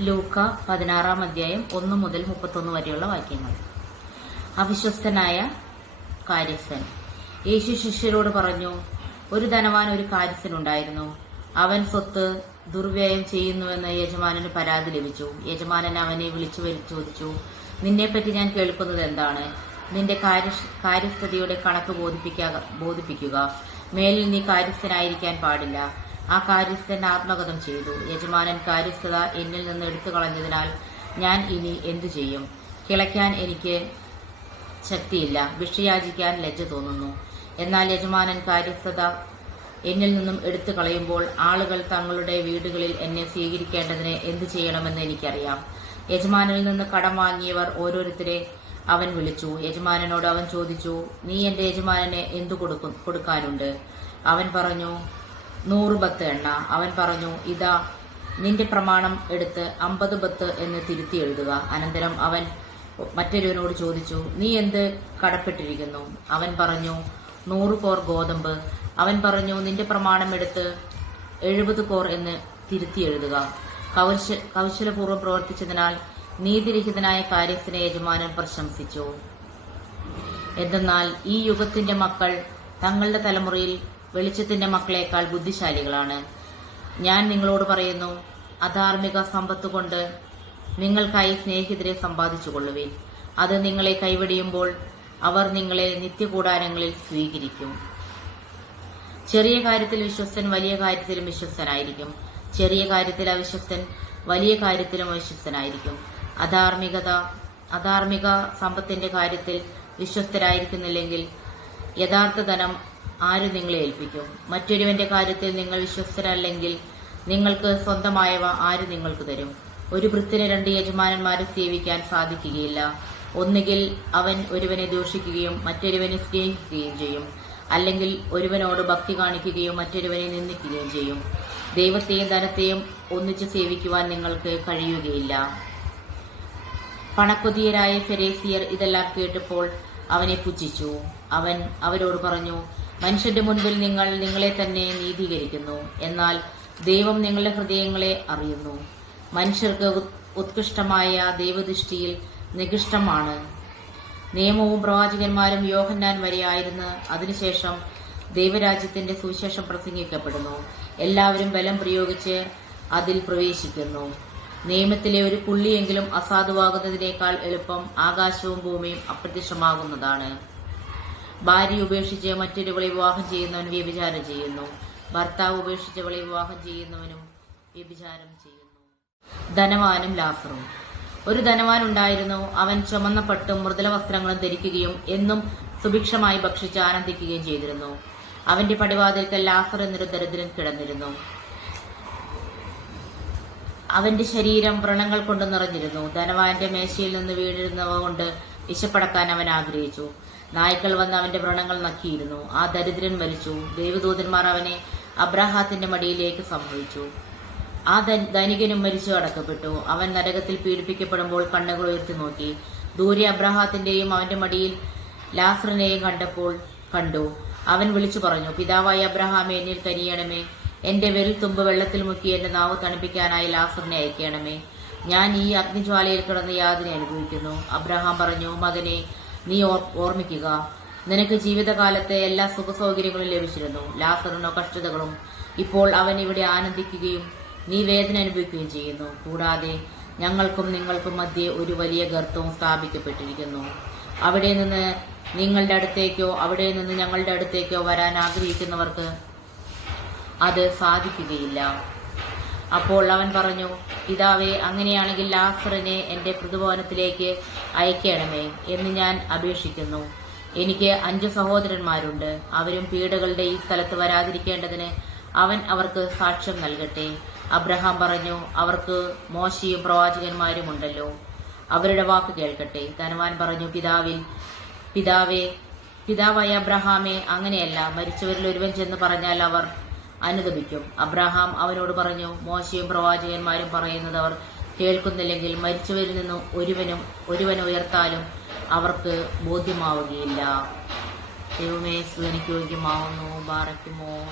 ലൂക്ക പതിനാറാം അധ്യായം ഒന്ന് മുതൽ മുപ്പത്തൊന്ന് വരെയുള്ള വാക്യങ്ങൾ. അവിശ്വസ്തനായ കാര്യസ്ഥൻ യേശു ശിഷ്യരോട് പറഞ്ഞു ഒരു ധനവാൻ ഒരു കാര്യസ്ഥനുണ്ടായിരുന്നു അവൻ സ്വത്ത് ദുർവ്യയം ചെയ്യുന്നുവെന്ന് യജമാനന് പരാതി ലഭിച്ചു. യജമാനൻ അവനെ വിളിച്ചു വരി ചോദിച്ചു നിന്നെപ്പറ്റി ഞാൻ കേൾക്കുന്നത് എന്താണ്? നിന്റെ കാര്യ കാര്യസ്ഥതയുടെ കണക്ക് ബോധിപ്പിക്കുക ബോധിപ്പിക്കുക. മേലിൽ നീ കാര്യസ്ഥനായിരിക്കാൻ പാടില്ല. ആ കാര്യസ്ഥൻ ആത്മകഥം ചെയ്തു. യജമാനൻ കാര്യസ്ഥത എന്നിൽ നിന്ന് എടുത്തു കളഞ്ഞതിനാൽ ഞാൻ ഇനി എന്തു ചെയ്യും? കിളയ്ക്കാൻ എനിക്ക് ശക്തിയില്ല. ഭിക്ഷയാചിക്കാൻ ലജ്ജ തോന്നുന്നു. എന്നാൽ യജമാനൻ കാര്യസ്ഥത എന്നിൽ നിന്നും എടുത്തു കളയുമ്പോൾ ആളുകൾ തങ്ങളുടെ വീടുകളിൽ എന്നെ സ്വീകരിക്കേണ്ടതിന് എന്തു ചെയ്യണമെന്ന് എനിക്കറിയാം. യജമാനിൽ നിന്ന് കടം വാങ്ങിയവർ ഓരോരുത്തരെ അവൻ വിളിച്ചു. യജമാനനോട് അവൻ ചോദിച്ചു നീ എന്റെ യജമാനനെ എന്തു കൊടുക്കും കൊടുക്കാനുണ്ട്? അവൻ പറഞ്ഞു നൂറ് ബത്ത് എണ്ണ. അവൻ പറഞ്ഞു ഇതാ നിന്റെ പ്രമാണം എടുത്ത് അമ്പത് ബത്ത് എന്ന് തിരുത്തി എഴുതുക. അനന്തരം അവൻ മറ്റൊരുവനോട് ചോദിച്ചു നീ എന്ത് കടപ്പെട്ടിരിക്കുന്നു? അവൻ പറഞ്ഞു നൂറ് കോർ ഗോതമ്പ്. അവൻ പറഞ്ഞു നിന്റെ പ്രമാണം എടുത്ത് എഴുപത് കോർ എന്ന് തിരുത്തി എഴുതുക. കൗശ കൗശലപൂർവം പ്രവർത്തിച്ചതിനാൽ നീതിരഹിതനായ കാര്യസ്ഥനെ യജമാനൻ പ്രശംസിച്ചു. എന്തെന്നാൽ ഈ യുഗത്തിന്റെ മക്കൾ തങ്ങളുടെ തലമുറയിൽ വെളിച്ചത്തിന്റെ മക്കളെക്കാൾ ബുദ്ധിശാലികളാണ്. ഞാൻ നിങ്ങളോട് പറയുന്നു അധാർമിക സമ്പത്ത് കൊണ്ട് നിങ്ങൾക്കായി സ്നേഹിതരെ സമ്പാദിച്ചുകൊള്ളുവിൻ. അത് നിങ്ങളെ കൈവടിയുമ്പോൾ അവർ നിങ്ങളെ നിത്യകൂടാരങ്ങളിൽ സ്വീകരിക്കും. ചെറിയ കാര്യത്തിൽ വിശ്വസ്തൻ വലിയ കാര്യത്തിലും വിശ്വസ്തനായിരിക്കും. ചെറിയ കാര്യത്തിൽ അവിശ്വസ്തൻ വലിയ കാര്യത്തിലും അവിശ്വസ്തനായിരിക്കും. അധാർമികത അധാർമിക സമ്പത്തിന്റെ കാര്യത്തിൽ വിശ്വസ്തരായിരിക്കുന്നില്ലെങ്കിൽ യഥാർത്ഥ ധനം ആര് നിങ്ങളെ ഏൽപ്പിക്കും? മറ്റൊരുവന്റെ കാര്യത്തിൽ നിങ്ങൾ വിശ്വസ്തരല്ലെങ്കിൽ നിങ്ങൾക്ക് സ്വന്തമായവ ആര് നിങ്ങൾക്ക് തരും? ഒരു വൃത്തിന് രണ്ട് യജമാനന്മാരെ സേവിക്കാൻ സാധിക്കുകയില്ല. ഒന്നുകിൽ അവൻ ഒരുവനെ ദൂഷിക്കുകയും മറ്റൊരുവനെ സ്നേഹിക്കുകയും ചെയ്യും. അല്ലെങ്കിൽ ഒരുവനോട് ഭക്തി കാണിക്കുകയും മറ്റൊരുവനെ നിന്ദിക്കുകയും ചെയ്യും. ദൈവത്തെയും ധനത്തെയും ഒന്നിച്ച് സേവിക്കുവാൻ നിങ്ങൾക്ക് കഴിയുകയില്ല. പണക്കൊതിയരായ ഫെരേസിയർ ഇതെല്ലാം കേട്ടപ്പോൾ അവനെ പുച്ഛിച്ചു. അവൻ അവരോട് പറഞ്ഞു മനുഷ്യന്റെ മുൻപിൽ നിങ്ങൾ നിങ്ങളെ തന്നെ നീതീകരിക്കുന്നു. എന്നാൽ ദൈവം നിങ്ങളുടെ ഹൃദയങ്ങളെ അറിയുന്നു. മനുഷ്യർക്ക് ഉത്കൃഷ്ടമായ ദൈവദൃഷ്ടിയിൽ നികൃഷ്ടമാണ്. നിയമവും പ്രവാചകന്മാരും യോഹന്നാൻ വരെയായിരുന്നു അതിനുശേഷം ദൈവരാജ്യത്തിന്റെ സുവിശേഷം പ്രസംഗിക്കപ്പെടുന്നു. എല്ലാവരും ബലം പ്രയോഗിച്ച് അതിൽ പ്രവേശിക്കുന്നു. നിയമത്തിലെ ഒരു പുള്ളിയെങ്കിലും അസാധുവാകുന്നതിനേക്കാൾ എളുപ്പം ആകാശവും ഭൂമിയും അപ്രത്യക്ഷമാകുന്നതാണ്. ഭാര്യ ഉപേക്ഷിച്ച് മറ്റൊരുവളെ വിവാഹം ചെയ്യുന്നവൻ വ്യഭിചാരം ചെയ്യുന്നു. ഭർത്താവ് ഉപേക്ഷിച്ചവളെ വിവാഹം ചെയ്യുന്നവനും വ്യഭിചാരം ചെയ്യുന്നു. ധനവാനും ലാസറും. ഒരു ധനവാൻ ഉണ്ടായിരുന്നു. അവൻ ചുമന്ന പട്ടും മൃദുല വസ്ത്രങ്ങളും ധരിക്കുകയും എന്നും സുഭിക്ഷമായി ഭക്ഷിച്ച് ആനന്ദിക്കുകയും ചെയ്തിരുന്നു. അവന്റെ പടിവാതിൽക്കൽ ലാസർ എന്നൊരു ദരിദ്രൻ കിടന്നിരുന്നു. അവന്റെ ശരീരം വ്രണങ്ങൾ കൊണ്ട് നിറഞ്ഞിരുന്നു. ധനവാന്റെ മേശയിൽ നിന്ന് വീണിരുന്നവ കൊണ്ട് വിശപ്പടക്കാൻ അവൻ ആഗ്രഹിച്ചു. നായ്ക്കൾ വന്ന് അവന്റെ വ്രണങ്ങൾ നക്കിയിരുന്നു. ആ ദരിദ്രൻ മരിച്ചു. ദൈവദൂതന്മാർ അവനെ അബ്രാഹാത്തിന്റെ മടിയിലേക്ക് സംഭവിച്ചു ആ ധനികനും മരിച്ചു അടക്കപ്പെട്ടു. അവൻ നരകത്തിൽ പീഡിപ്പിക്കപ്പെടുമ്പോൾ കണ്ണുകൾ ഉയർത്തി നോക്കി. ദൂരെ അബ്രഹാത്തിന്റെയും അവന്റെ മടിയിൽ ലാസറിനെയും കണ്ടപ്പോൾ കണ്ടു. അവൻ വിളിച്ചു പറഞ്ഞു പിതാവായ എന്നിൽ കനിയണമേ. എന്റെ വിരൽ തുമ്പ് വെള്ളത്തിൽ മുക്കി എന്റെ നാവ് തണുപ്പിക്കാനായി ലാസറിനെ അയക്കണമേ. ഞാൻ ഈ അഗ്നിജ്വാലയിൽ കിടന്ന് യാതിനെ അനുഭവിക്കുന്നു. അബ്രഹാം പറഞ്ഞു മകനെ നീ ഓർമ്മിക്കുക. നിനക്ക് ജീവിതകാലത്തെ എല്ലാ സുഖസൗകര്യങ്ങളും ലഭിച്ചിരുന്നു. ലാസറിനോ കഷ്ടതകളും ഇപ്പോൾ അവൻ ഇവിടെ ആനന്ദിക്കുകയും നീ വേദന അനുഭവിക്കുകയും ചെയ്യുന്നു. കൂടാതെ ഞങ്ങൾക്കും നിങ്ങൾക്കും മധ്യേ ഒരു വലിയ ഗർത്തവും സ്ഥാപിക്കപ്പെട്ടിരിക്കുന്നു. അവിടെ നിന്ന് നിങ്ങളുടെ അടുത്തേക്കോ അവിടെ നിന്ന് ഞങ്ങളുടെ അടുത്തേക്കോ വരാൻ ആഗ്രഹിക്കുന്നവർക്ക് അത് സാധിക്കുകയില്ല. അപ്പോൾ അവൻ പറഞ്ഞു പിതാവേ അങ്ങനെയാണെങ്കിൽ ലാസറിനെ എന്റെ പ്രതിഭവനത്തിലേക്ക് അയക്കണമേ എന്ന് ഞാൻ അപേക്ഷിക്കുന്നു. എനിക്ക് അഞ്ചു സഹോദരന്മാരുണ്ട്. അവരും പീഡകളുടെ ഈ സ്ഥലത്ത് വരാതിരിക്കേണ്ടതിന് അവൻ അവർക്ക് സാക്ഷ്യം നൽകട്ടെ. അബ്രഹാം പറഞ്ഞു അവർക്ക് മോശയും പ്രവാചകന്മാരും ഉണ്ടല്ലോ. അവരുടെ വാക്ക് കേൾക്കട്ടെ. ധനവാൻ പറഞ്ഞു പിതാവിൽ പിതാവേ പിതാവായ അബ്രഹാമെ അങ്ങനെയല്ല. മരിച്ചവരിൽ ഒരുവൻ ചെന്ന് പറഞ്ഞാൽ അവർ അനുദപിക്കും അബ്രഹാം അവനോട് പറഞ്ഞു മോശയും പ്രവാചകന്മാരും പറയുന്നത് അവർ കേൾക്കുന്നില്ലെങ്കിൽ മരിച്ചവരിൽ നിന്നും ഒരുവനും ഒരുവൻ ഉയർത്താലും അവർക്ക് ബോധ്യമാവുകയില്ല. ദൈവമേ സുവനിക്ക് യോഗ്യമാവുന്നു ബാറയ്ക്കുമോ